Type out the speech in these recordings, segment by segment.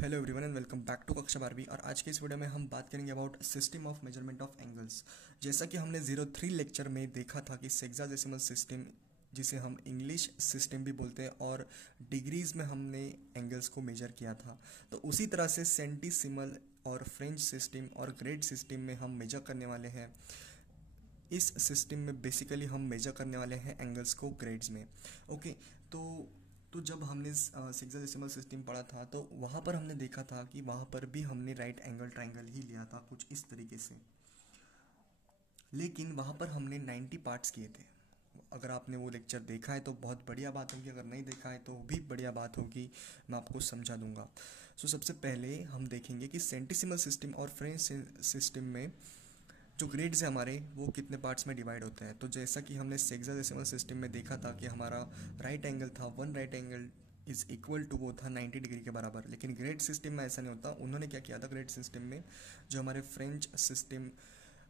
Hello everyone and welcome back to कक्षा 12वीं। और आज के इस वीडियो में हम बात करेंगे about system of measurement of angles. जैसा कि हमने 03 लेक्चर में देखा था कि सेक्साडेसिमल सिस्टम, जिसे हम इंग्लिश सिस्टम भी बोलते हैं, और डिग्रीज में हमने एंगल्स को मेजर किया था। तो उसी तरह से सेंटीसिमल और फ्रेंच सिस्टम और ग्रेड सिस्टम में हम मेजर करने वाले हैं। इस सिस्टम में बेसिकली हम मेजर करने वाले हैं एंगल्स को ग्रेड्स में। ओके, तो जब हमने सेक्साडेसिमल सिस्टम पढ़ा था तो वहाँ पर हमने देखा था कि वहाँ पर भी हमने राइट एंगल ट्रायंगल ही लिया था कुछ इस तरीके से, लेकिन वहाँ पर हमने 90 पार्ट्स किए थे। अगर आपने वो लेक्चर देखा है तो बहुत बढ़िया बात होगी, अगर नहीं देखा है तो भी बढ़िया बात होगी, मैं आपको समझा दूंगा। सबसे पहले हम देखेंगे कि सेंटीसिमल सिस्टम और फ्रेंच सिस्टम में जो ग्रेड्स है हमारे, वो कितने पार्ट्स में डिवाइड होते हैं। तो जैसा कि हमने सेक्साडेसिमल सिस्टम में देखा था कि हमारा राइट एंगल था, one right angle is equal to, वो था 90 डिग्री के बराबर। लेकिन ग्रेड सिस्टम में ऐसा नहीं होता। उन्होंने क्या किया था ग्रेड सिस्टम में, जो हमारे फ्रेंच सिस्टम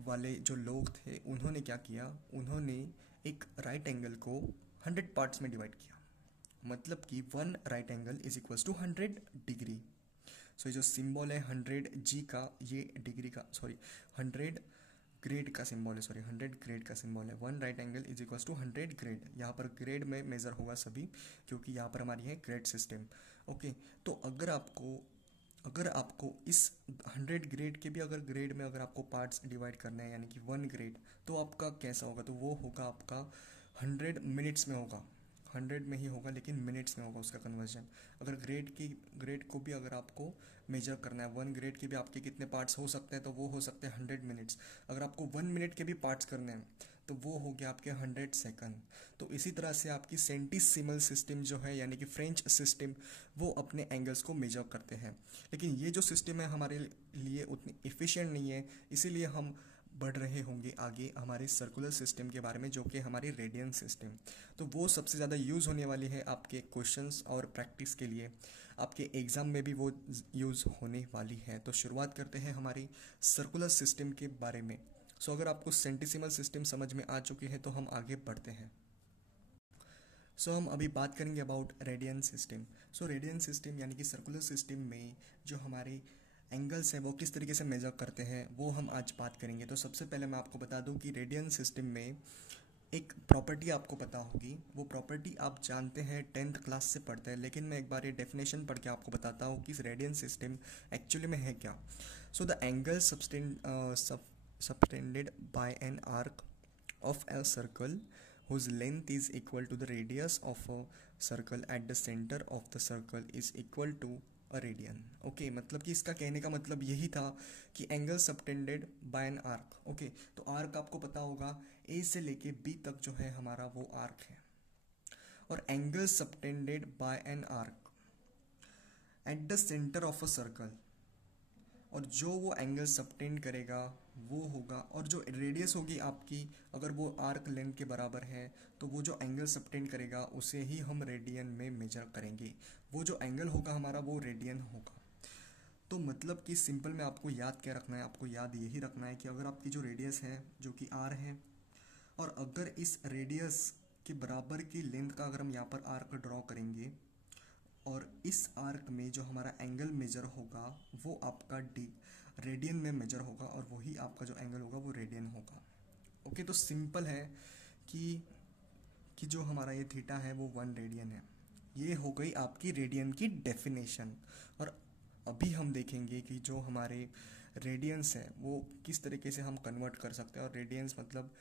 वाले जो लोग थे, उन्होंने क्या किया, उन्होंने एक राइट एंगल को 100 पार्ट्स में डिवाइड किया। मतलब कि one right angle is equals to 100 degree. ये जो सिंबल है 100 जी का, ये डिग्री का, सॉरी 100 ग्रेड का सिंबल है, सॉरी 100 ग्रेड का सिंबल है। One right angle is equals to 100 grade. यहाँ पर ग्रेड में मेजर होगा सभी, क्योंकि यहाँ पर हमारी है ग्रेड सिस्टम। ओके, तो अगर आपको इस 100 ग्रेड के भी अगर ग्रेड में अगर आपको पार्ट्स डिवाइड करना है, यानी कि वन ग्रेड, तो आपका कैसा होगा, तो वो होगा आपका 100 मिनट्स में होगा। 100 में ही होगा, लेकिन मिनट्स में होगा उसका कन्वर्जन। अगर ग्रेड को भी अगर आपको मेजर करना है, वन ग्रेड के भी आपके कितने पार्ट्स हो सकते हैं, तो वो हो सकते हैं 100 मिनट्स। अगर आपको 1 मिनट के भी पार्ट्स करने हैं तो वो हो गया आपके 100 सेकंड। तो इसी तरह से आपकी सेंटीसिमल सिस्टम जो है, यानी कि फ्रेंच सिस्टम, वो अपने एंगल्स को मेजर करते हैं। लेकिन ये जो सिस्टम है हमारे लिए उतनी इफ़िशिएंट नहीं है, इसीलिए हम बढ़ रहे होंगे आगे हमारे सर्कुलर सिस्टम के बारे में, जो कि हमारी रेडियन सिस्टम। तो वो सबसे ज़्यादा यूज़ होने वाली है आपके क्वेश्चंस और प्रैक्टिस के लिए, आपके एग्ज़ाम में भी वो यूज़ होने वाली है। तो शुरुआत करते हैं हमारी सर्कुलर सिस्टम के बारे में। अगर आपको सेंटीसिमल सिस्टम समझ में आ चुकी है तो हम आगे बढ़ते हैं। हम अभी बात करेंगे about radian system. Radian system यानी कि सर्कुलर सिस्टम में जो हमारे एंगल्स हैं वो किस तरीके से मेजर करते हैं, वो हम आज बात करेंगे। तो सबसे पहले मैं आपको बता दूं कि रेडियन सिस्टम में एक प्रॉपर्टी आपको पता होगी। वो प्रॉपर्टी आप जानते हैं, 10th क्लास से पढ़ते हैं, लेकिन मैं एक बार ये डेफिनेशन पढ़ के आपको बताता हूँ कि रेडियन सिस्टम एक्चुअली में है क्या। The angle subtended by an arc of a circle whose length is equal to the radius of a circle at the center of the circle is equal to a radian। Okay, मतलब कि इसका कहने का मतलब यही था कि angle subtended bye an arc. Okay, तो आर्क आपको पता होगा, ए से लेके बी तक जो है हमारा वो आर्क है। और angle subtended bye an arc at the centre of a circle, और जो वो एंगल सबटेंड करेगा वो होगा, और जो रेडियस होगी आपकी, अगर वो आर्क लेंथ के बराबर है, तो वो जो एंगल सबटेंड करेगा उसे ही हम रेडियन में मेजर करेंगे। वो जो एंगल होगा हमारा वो रेडियन होगा। तो मतलब कि सिंपल में आपको याद क्या रखना है, आपको याद यही रखना है कि अगर आपकी जो रेडियस है जो कि आर है, और अगर इस रेडियस के बराबर की लेंथ का अगर हम यहाँ पर आर्क ड्रॉ करेंगे, और इस आर्क में जो हमारा एंगल मेजर होगा वो आपका डी रेडियन में मेजर होगा, और वही आपका जो एंगल होगा वो रेडियन होगा। ओके, तो सिंपल है कि जो हमारा ये थीटा है वो 1 रेडियन है। ये हो गई आपकी रेडियन की डेफिनेशन। और अभी हम देखेंगे कि जो हमारे रेडियंस है वो किस तरीके से हम कन्वर्ट कर सकते हैं, और रेडियंस मतलब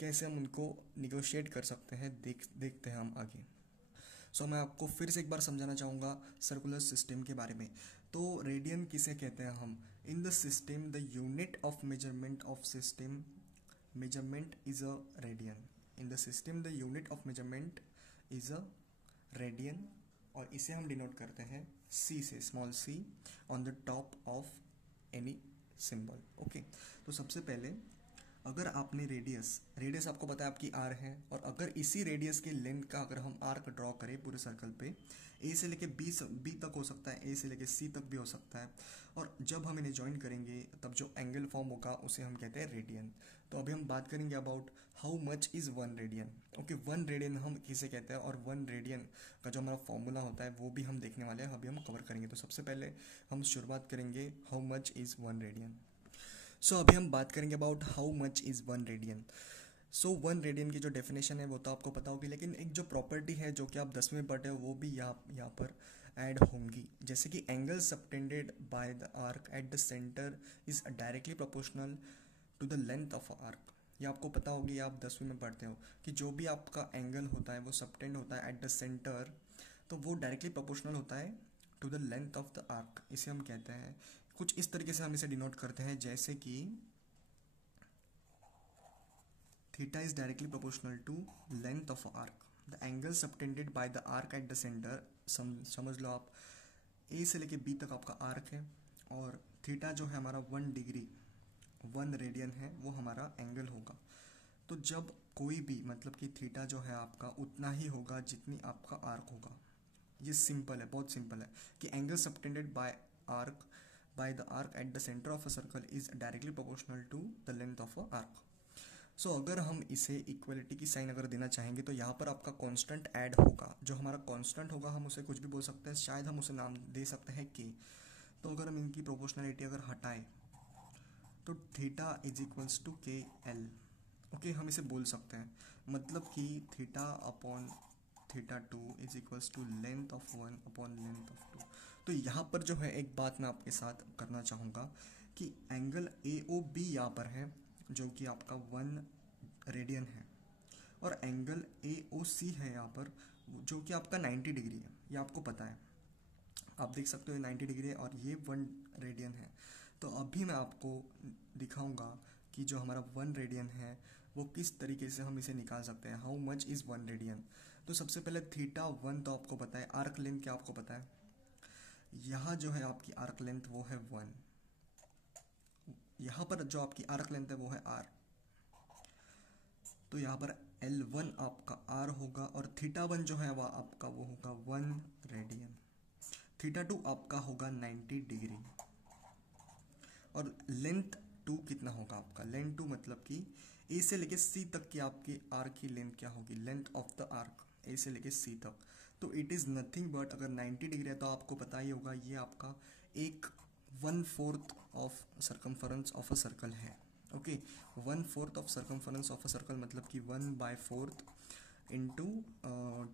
कैसे हम उनको निगोशिएट कर सकते हैं, देखते हैं हम आगे। मैं आपको फिर से एक बार समझाना चाहूँगा सर्कुलर सिस्टम के बारे में। तो रेडियन किसे कहते हैं हम, in the system the unit of measurement of system measurement is a radian. In the system the unit of measurement is a radian, और इसे हम डिनोट करते हैं सी से, small C on the top of any symbol. Okay, तो सबसे पहले अगर आपने रेडियस आपको पता है आपकी आर है, और अगर इसी रेडियस के लेंथ का अगर हम आर्क ड्रॉ करें पूरे सर्कल पे, ए से लेके बी तक हो सकता है, ए से लेके सी तक भी हो सकता है, और जब हम इन्हें ज्वाइन करेंगे तब जो एंगल फॉर्म होगा उसे हम कहते हैं रेडियन। तो अभी हम बात करेंगे about how much is 1 radian. Okay, 1 radian हम किसे कहते हैं, और 1 रेडियन का जो हमारा फॉर्मूला होता है वो भी हम देखने वाले हैं, अभी हम कवर करेंगे। तो सबसे पहले हम शुरुआत करेंगे हाउ मच इज़ 1 रेडियन। सो अभी हम बात करेंगे about how much is 1 radian. So 1 radian की जो डेफिनेशन है वो तो आपको पता होगी, लेकिन एक जो प्रॉपर्टी है जो कि आप 10वीं में पढ़े हो वो भी यहाँ पर ऐड होंगी, जैसे कि angle subtended by the arc at the centre is directly proportional to the length of arc. ये आपको पता होगी, आप 10वीं में पढ़ते हो कि जो भी आपका एंगल होता है वो सबटेंड होता है एट द सेंटर, तो वो डायरेक्टली प्रोपोर्शनल होता है to the length of the arc. इसे हम कहते हैं कुछ इस तरीके से, हम इसे डिनोट करते हैं जैसे कि theta is directly proportional to length of arc. The angle subtended by the arc at the centre, समझ लो आप ए से लेके बी तक आपका आर्क है, और थीटा जो है हमारा 1 डिग्री 1 रेडियन है, वो हमारा एंगल होगा। तो जब कोई भी मतलब कि थीटा जो है आपका उतना ही होगा जितनी आपका आर्क होगा। ये सिंपल है, बहुत सिंपल है कि angle subtended by the arc at the centre of a circle is directly proportional to the length of a arc. So अगर हम इसे इक्वलिटी की साइन अगर देना चाहेंगे तो यहाँ पर आपका कांस्टेंट ऐड होगा। जो हमारा कांस्टेंट होगा हम उसे कुछ भी बोल सकते हैं, शायद हम उसे नाम दे सकते हैं के। तो अगर हम इनकी प्रोपोर्शनलिटी अगर हटाएं तो theta is equals to K L. Okay, हम इसे बोल सकते हैं, मतलब कि theta upon theta 2 is equals to length of 1 upon length of 2। तो यहाँ पर जो है एक बात मैं आपके साथ करना चाहूँगा कि एंगल ए ओ बी यहाँ पर है जो कि आपका 1 रेडियन है, और एंगल ए ओ सी है यहाँ पर जो कि आपका 90 डिग्री है। ये आपको पता है, आप देख सकते हो 90 डिग्री है और ये 1 रेडियन है। तो अभी मैं आपको दिखाऊंगा कि जो हमारा 1 रेडियन है वो किस तरीके से हम इसे निकाल सकते हैं। How much is 1 radian. तो सबसे पहले थीटा 1 तो आपको पता है, आर्क लेंथ क्या आपको पता है, यहाँ जो है आपकी आर्क लेंथ वो है 1, यहाँ पर जो आपकी आर्क लेंथ है वो है r। तो यहाँ पर L1 आपका r होगा, और थीटा 1 जो है वह आपका वो होगा 1 रेडियन। थीटा 2 आपका होगा 90 डिग्री, और लेंथ 2 कितना होगा आपका, लेंथ 2 मतलब कि ए से लेके सी तक की आपकी आर्क की लेंथ क्या होगी, length of the arc A से लेके सी तक। तो इट इज़ नथिंग बट, अगर 90 डिग्री है तो आपको पता ही होगा ये आपका एक 1/4 of circumference of a circle है। Okay, 1/4 of circumference of a circle मतलब कि 1/4 into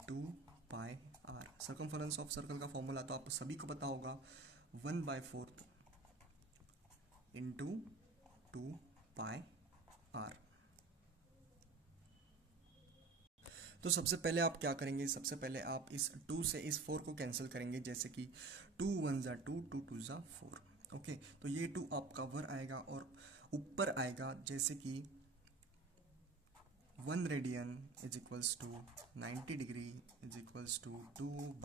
2πr। Circumference of circle का फॉर्मूला तो आप सभी को पता होगा, 1/4 इंटू 2πr। तो सबसे पहले आप क्या करेंगे, सबसे पहले आप इस 2 से इस 4 को कैंसिल करेंगे, जैसे कि 2 1 ज़ा 2, 2 2 ज़ा 4। ओके, तो ये 2 आपका ऊपर आएगा और ऊपर आएगा, जैसे कि 1 radian is equals to 90 degree is equals to 2/π।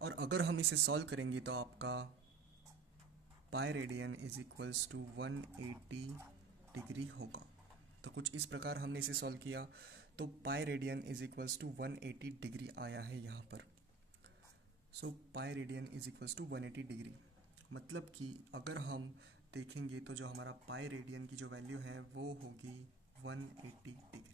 और अगर हम इसे सॉल्व करेंगे तो आपका pi radian is equals to 180 degree होगा। तो कुछ इस प्रकार हमने इसे सॉल्व किया, तो pi radian is equals to 180 degree आया है यहाँ पर। So pi radian is equals to 180 degree, मतलब कि अगर हम देखेंगे तो जो हमारा पाई रेडियन की जो वैल्यू है वो होगी 180 डिग्री।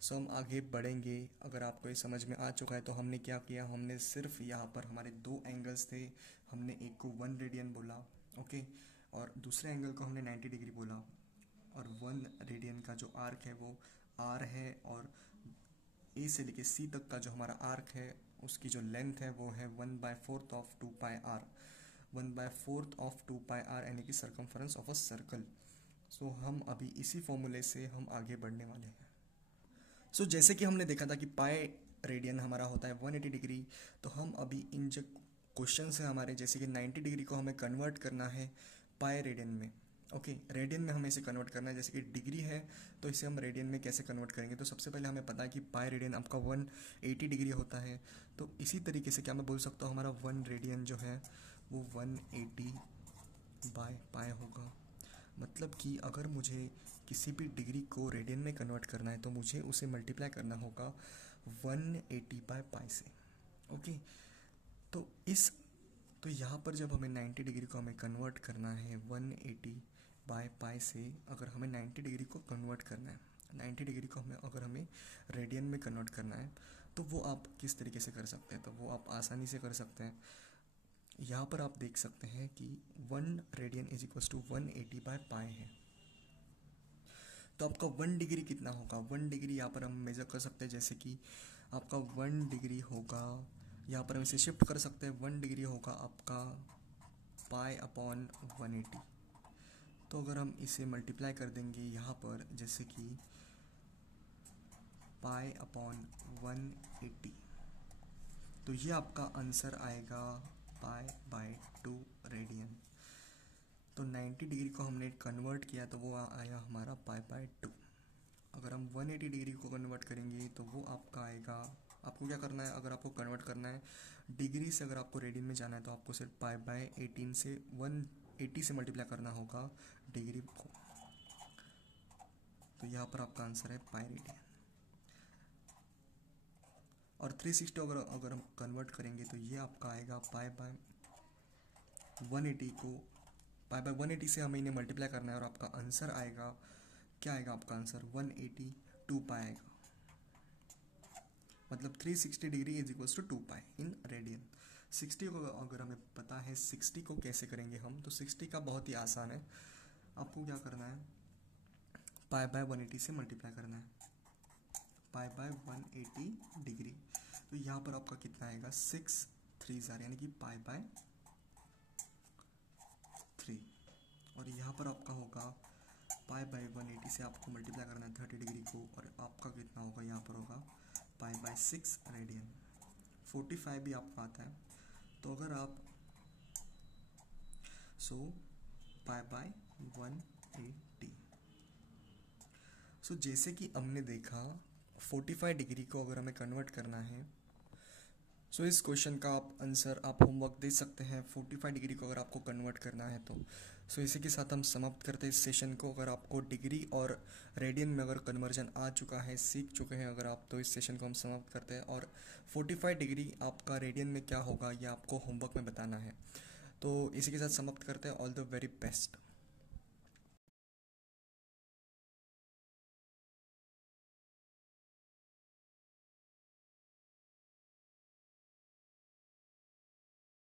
सो हम आगे बढ़ेंगे। अगर आपको ये समझ में आ चुका है तो हमने क्या किया, हमने सिर्फ यहाँ पर हमारे 2 एंगल्स थे, हमने एक को 1 रेडियन बोला, ओके, और दूसरे एंगल को हमने 90 डिग्री बोला, और 1 रेडियन का जो आर्क है वो r है, और ए से लेके सी तक का जो हमारा आर्क है उसकी जो लेंथ है वो है 1/4 ऑफ 2πr। 1/4 ऑफ 2πr यानी कि सर्कमफरेंस ऑफ अ सर्कल। सो हम अभी इसी फॉर्मूले से हम आगे बढ़ने वाले हैं। सो जैसे कि हमने देखा था कि पाई रेडियन हमारा होता है 180 डिग्री, तो हम अभी इन जो क्वेश्चन है हमारे, जैसे कि 90 डिग्री को हमें कन्वर्ट करना है पाई रेडियन में। ओके, रेडियन में हमें इसे कन्वर्ट करना है, जैसे कि डिग्री है तो इसे हम रेडियन में कैसे कन्वर्ट करेंगे। तो सबसे पहले हमें पता है कि पाई रेडियन आपका 180 डिग्री होता है, तो इसी तरीके से क्या मैं बोल सकता हूँ हमारा 1 रेडियन जो है वो 180/π होगा। मतलब कि अगर मुझे किसी भी डिग्री को रेडियन में कन्वर्ट करना है तो मुझे उसे मल्टीप्लाई करना होगा 180/π से। ओके, तो तो यहाँ पर जब हमें 90 डिग्री को हमें कन्वर्ट करना है 180/π से, अगर हमें 90 डिग्री को कन्वर्ट करना है, 90 डिग्री को हमें रेडियन में कन्वर्ट करना है, तो वो आप किस तरीके से कर सकते हैं? तो वो आप आसानी से कर सकते हैं। यहाँ पर आप देख सकते हैं कि 1 रेडियन इज इक्वल टू 180/π है। तो आपका 1 डिग्री कितना होगा? 1 डिग्री यहाँ पर हम मेज़र कर सकते हैं, जैसे कि आपका 1 डिग्री होगा, यहाँ पर हम इसे शिफ्ट कर सकते हैं, 1 डिग्री होगा आपका π/180। तो अगर हम इसे मल्टीप्लाई कर देंगे यहाँ पर, जैसे कि π/180, तो ये आपका आंसर आएगा π/2 रेडियन। तो 90 डिग्री को हमने कन्वर्ट किया तो वो आया हमारा π/2। अगर हम 180 डिग्री को कन्वर्ट करेंगे तो वो आपका आएगा, आपको क्या करना है, अगर आपको कन्वर्ट करना है डिग्री से, अगर आपको रेडियन में जाना है तो आपको सिर्फ π/18 से 180 से मल्टीप्लाई करना होगा डिग्री को। तो यहाँ पर आपका आंसर है π रेडियन। और 360 अगर हम कन्वर्ट करेंगे तो ये आपका आएगा π/180 को, π/180 से हमें इन्हें मल्टीप्लाई करना है और आपका आंसर आएगा, क्या आएगा आपका आंसर? 182π आएगा। मतलब 360 degree is equals to 2π in radian. 60 को अगर हमें पता है 60 को कैसे करेंगे हम, तो 60 का बहुत ही आसान है। आपको क्या करना है, π/180 से मल्टीप्लाई करना है, π/180 डिग्री। तो यहाँ पर आपका कितना आएगा? 6 3 यानी कि π/3। और यहाँ पर आपका होगा π/180 से आपको मल्टीप्लाई करना है 30 डिग्री को, और आपका कितना होगा? यहाँ पर होगा π/6 रेडियन। 45 भी आपका आता है। तो अगर आप π/180, जैसे कि हमने देखा 45 डिग्री को अगर हमें कन्वर्ट करना है, इस क्वेश्चन का आप आंसर आप होमवर्क दे सकते हैं 45 डिग्री को अगर आपको कन्वर्ट करना है तो। इसी के साथ हम समाप्त करते हैं इस सेशन को। अगर आपको डिग्री और रेडियन में अगर कन्वर्जन आ चुका है, सीख चुके हैं अगर आप, तो इस सेशन को हम समाप्त करते हैं। और 45 डिग्री आपका रेडियन में क्या होगा ये आपको होमवर्क में बताना है। तो इसी के साथ समाप्त करते हैं। All the very best.